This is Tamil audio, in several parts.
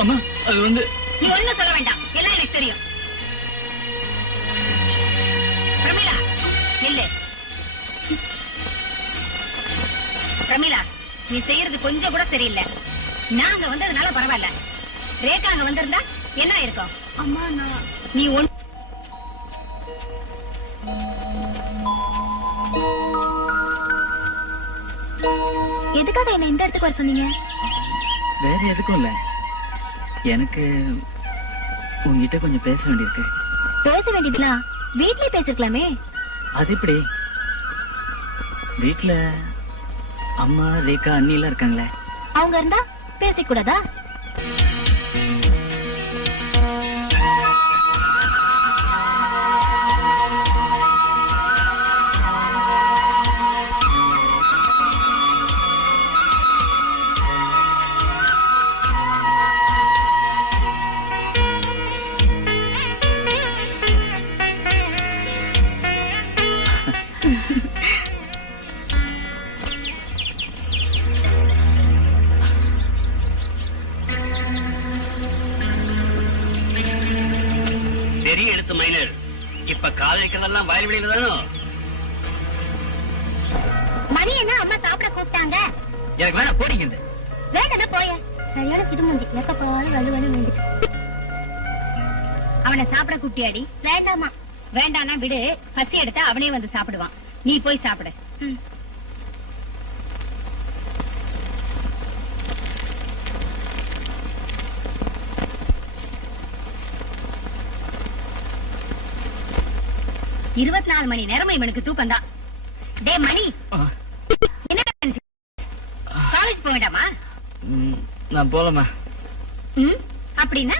அம்மா அது வந்து நீ ஒண்ணும் சொல்ல வேண்டாம், எல்லாம் எனக்கு தெரியும். பிரமிளா நில்லு. பிரமிளா, நீ செய்யறது கொஞ்சம் கூட சரியில்லை. நாங்க வந்ததுனால பரவாயில்ல, ரேகா அங்க வந்திருந்தா என்ன இருக்கும்? அம்மா நான் நீ ஒன் எதுக்காக என்ன இந்த இடத்துக்கு வர சொன்னீங்க? வேற எதுக்கும் இல்ல, எனக்கு உங்ககிட்ட கொஞ்சம் பேச வேண்டியிருக்கு. பேச வேண்டியதுனா வீட்லயே பேசிருக்கலாமே. அது எப்படி? வீட்டுல அம்மா ரேகா அண்ணி எல்லாம் இருக்காங்களே. அவங்க இருந்தா பேசக்கூடாதா? பெரிய எடுத்து மைனர், இப்ப காதலிக்கிறதெல்லாம் வயல் வெளியில தானோ? மணி என்ன அம்மா சாப்பிட கூப்பிட்டாங்க? எனக்கு வேணா போறீங்க. வேண்டாம் போய. சரியான சிடுமுண்டி, எப்ப போவாலும் வலுவலு வேண்டிட்டு. அவனை சாப்பிட கூப்பிட்டியாடி? வேண்டாமா. வேண்டானா விடு, பசி எடுத்தா அவனே வந்து சாப்பிடுவான். நீ போய் சாப்பிடு. ம். இருபத்தி 4 மணி நேரமும் இவனுக்கு தூக்கம் தான். டே மணி, என்ன காலேஜ் போக வேண்டாமா? நான் போலமா. அப்படின்னா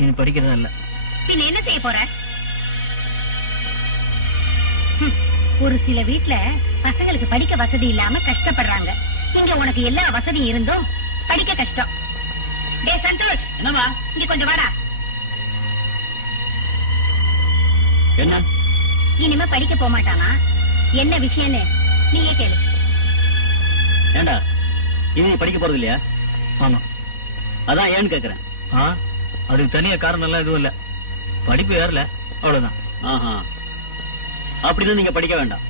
இனி படிக்கிறதா இல்ல. பின்ன என்ன செய்ய போற? ஒரு சில வீட்ல பசங்களுக்கு படிக்க வசதி இல்லாம கஷ்டப்படுறாங்க. இங்க உனக்கு எல்லா வசதியும் இருந்தும் படிக்க கஷ்டம். டே சந்தோஷ், என்னமா? இங்க கொஞ்சம் வாடா. என்ன? இனிமே படிக்க போக மாட்டானா? என்ன விஷயம்னு நீயே கேளு. ஏண்டா இனி படிக்க போறது இல்லையா? ஆமா. அதான் ஏன்னு கேக்குறேன். அதுக்கு தனியா காரணம் எல்லாம் எதுவும் இல்ல, படிப்பு ஏறல அவ்வளவுதான். ஆஹா, அப்படிதான் நீங்க படிக்க வேண்டாம்.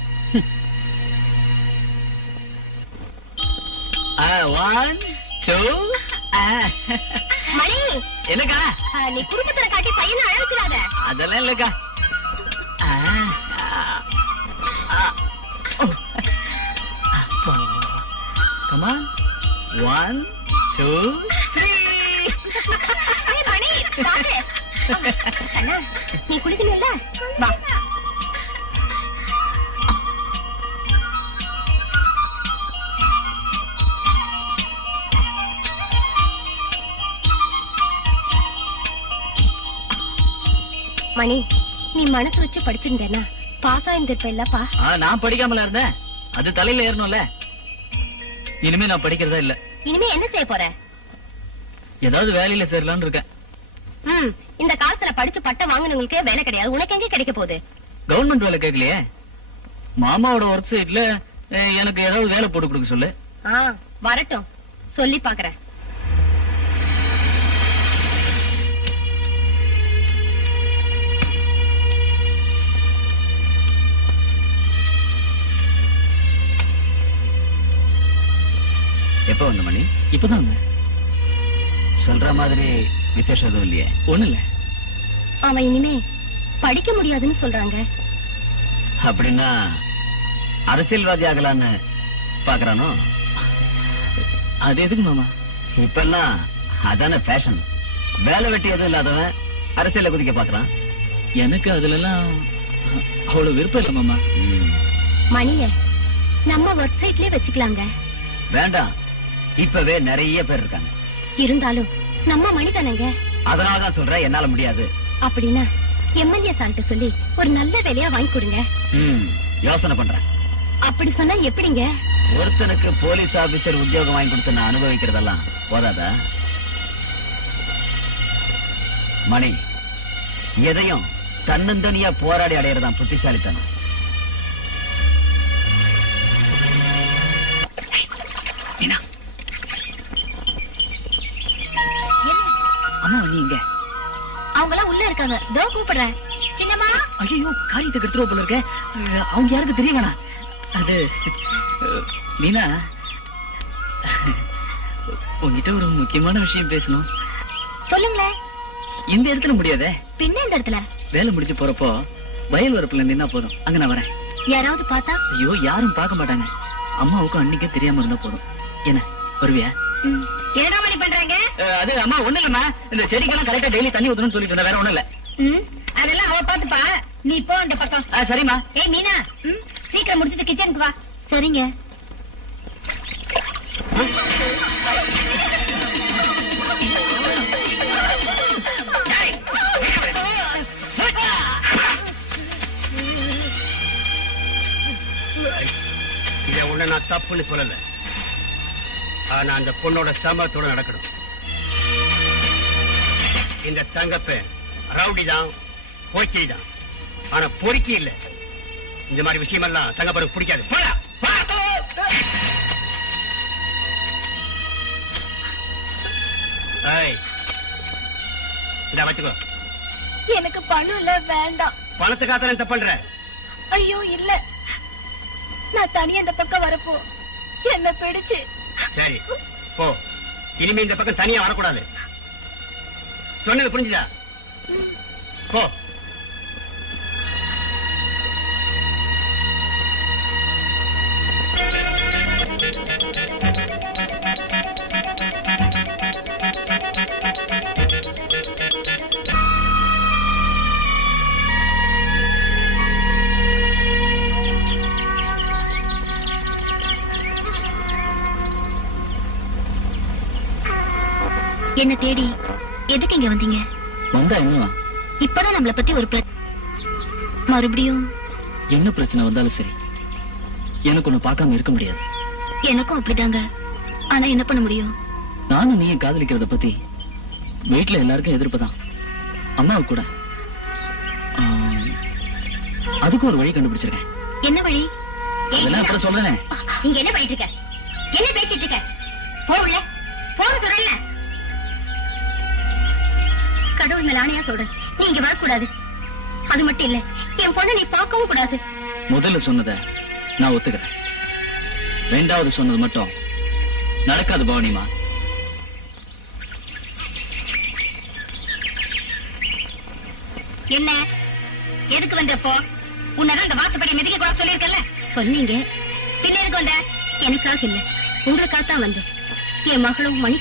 1 2 மணி, என்னக்கா? நீ குடும்பத்துல காட்டி பையனை அழைச்சிடாத. அதெல்லாம் இல்லக்கா. Come on. 1 2 மணி, பாரு. அண்ணா, நீ குளிக்கல? வா. மணி, நீ மனசு வச்சு படிச்சிருந்தேன்னா பாஸ் ஆயிருந்திருப்ப இல்லப்பா. நான் படிக்காமல இருந்தேன், அது தலையில ஏறணும்ல. இனிமே நான் படிக்கிறதா இல்ல. இனிமே என்ன செய்ய போற? ஏதாவது வேலையில சேரலாம்னு இருக்கேன். இந்த காலத்துல படிச்சு பட்டம் வாங்கினவங்களுக்கே வேலை கிடையாது, உனக்கு எங்க கிடைக்க போகுது? கவர்மெண்ட் வேலை கேட்கலையே. மாமாவோட ஒர்க் சைட்ல எனக்கு ஏதாவது வேலை போட்டு கொடுக்க சொல்லு. வரட்டும், சொல்லி பாக்குறேன். எப்ப வந்த மணி? இப்பதான் சொல்ற மாதிரி விசேஷம் எதுவும் இல்லையே? ஒண்ணு இல்ல. அவன் இனிமே படிக்க முடியாதுன்னு சொல்றாங்க. அப்படின்னா அரசியல்வாதி ஆகலான்னு பாக்குறானோ? அது எதுக்கு மாமா? இப்பெல்லாம் அதான ஃபேஷன். வேலை வெட்டி எதுவும் இல்லாதவன் அரசியல குதிக்க பாக்குறான். எனக்கு அதுல எல்லாம் அவ்வளவு விருப்பம் இல்ல மாமா. மணிய நம்ம ஒர்க் சைட்லயே வச்சுக்கலாங்க. வேண்டாம், இப்பவே நிறைய பேர் இருக்காங்க. இருந்தாலும் நம்ம மணிதானங்க. அதனாலதான் சொல்றேன், என்னால முடியாது. அப்படின்னா எம்எல்ஏ சார்ட்ட சொல்லி ஒரு நல்ல வேலையா வாங்கி கொடுங்க. யோசனை பண்றேன். அப்படி சொன்னா எப்படிங்க? ஒருத்தனுக்கு போலீஸ் ஆபீசர் உத்தியோகம் வாங்கி கொடுத்து நான் அனுபவிக்கிறதெல்லாம் போதாதா? மணி, எதையும் தன்னந்தனியா போராடி அடையறதான் புத்திசாலித்தனம். இருக்காங்க. தோ கூப்பிடுறேன். சின்னம்மா ஐயோ காரியத்தை கெடுத்துருவ போல இருக்க. அவங்க யாருக்கு தெரிய வேணாம். அது மீனா, உங்ககிட்ட ஒரு முக்கியமான விஷயம் பேசணும். சொல்லுங்களேன். இந்த இடத்துல முடியாதே. பின்ன இந்த இடத்துல வேலை முடிஞ்சு போறப்போ வயல் வரப்புல நின்னா போதும். அங்க நான் வரேன். யாராவது பார்த்தா? ஐயோ யாரும் பார்க்க மாட்டாங்க. அம்மாவுக்கும் அன்னைக்கே தெரியாம இருந்தா போதும். என்ன வருவியா? என்னடா மணி பண்றாங்க? அது அம்மா ஒண்ணு இல்லம்மா, இந்த செடிக்கெல்லாம் கரெக்டா டெய்லி தண்ணி ஊத்தணும்னு சொல்லிட்டு இருந்தேன். வேற ஒண்ணும் இல்ல. அதெல்லாம் அவ பாத்துப்பா. நீ போ அந்த பக்கம். சரிம்மா. ஏய் மீனா, சீக்கிரம் முடிச்சிட்டு கிச்சனுக்கு வா. சரிங்க. இதை உன்ன நான் தப்புன்னு சொல்லல. ஆனா அந்த பொண்ணோட சம்பவத்தோட நடக்கணும். இந்த தங்கப்ப ரவுடி தான், பொறுக்கி தான். ஆனா பொறுக்கி இல்ல. இந்த மாதிரி விஷயம் எல்லாம் தங்கப்பருக்கு பிடிக்காது. போடா, போ. ஏய், இத வச்சுக்கோ. எனக்கு பணம் இல்ல, வேண்டாம். பணத்துக்காக என்ன பண்ற? ஐயோ இல்ல, நான் தனியா இந்த பக்கம் வரப்போ என்ன பிடிச்சு. சரி போ. இனிமே இந்த பக்கம் தனியா வரக்கூடாது. சொன்னது புரிஞ்சுதா? போ. என்ன தேடி எதுக்கு இங்க வந்தீங்க? வந்தா என்ன? இப்பதான் நம்மள பத்தி ஒரு மறுபடியும் என்ன பிரச்சனை வந்தாலும் சரி, எனக்கு ஒண்ணு பார்க்காம இருக்க முடியாது. எனக்கும் அப்படிதாங்க. ஆனா என்ன பண்ண முடியும்? நானும் நீயும் காதலிக்கிறத பத்தி வீட்டுல எல்லாருக்கும் எதிர்ப்புதான். அம்மாவுக்கு கூட. அதுக்கு ஒரு வழி கண்டுபிடிச்சிருக்கேன். என்ன வழி? அதெல்லாம் அப்புறம் சொல்றேன். இங்க என்ன பண்ணிட்டு இருக்க? என்ன பேசிட்டு இருக்க? போகல போக சொல்றல. கடவுள் மேல ஆணையா சொல்றேன், நீ இங்க வரக்கூடாது. அது மட்டும் இல்ல, என் பொண்ணை நீ பார்க்கவும் கூடாது. முதல்ல சொன்னதை நான் ஒத்துக்கிறேன். ரெண்டாவது சொன்னது மட்டும் நடக்காது பவானிமா. என்ன எதுக்கு வந்தப்போ? உன்னதான் இந்த வாசப்படி மிதிக்க கூட சொல்லியிருக்கல. சொன்னீங்க. பின்ன எதுக்கு வந்த? எனக்காக இல்ல, உங்களுக்காக தான் வந்தேன். என் மகளும் மணி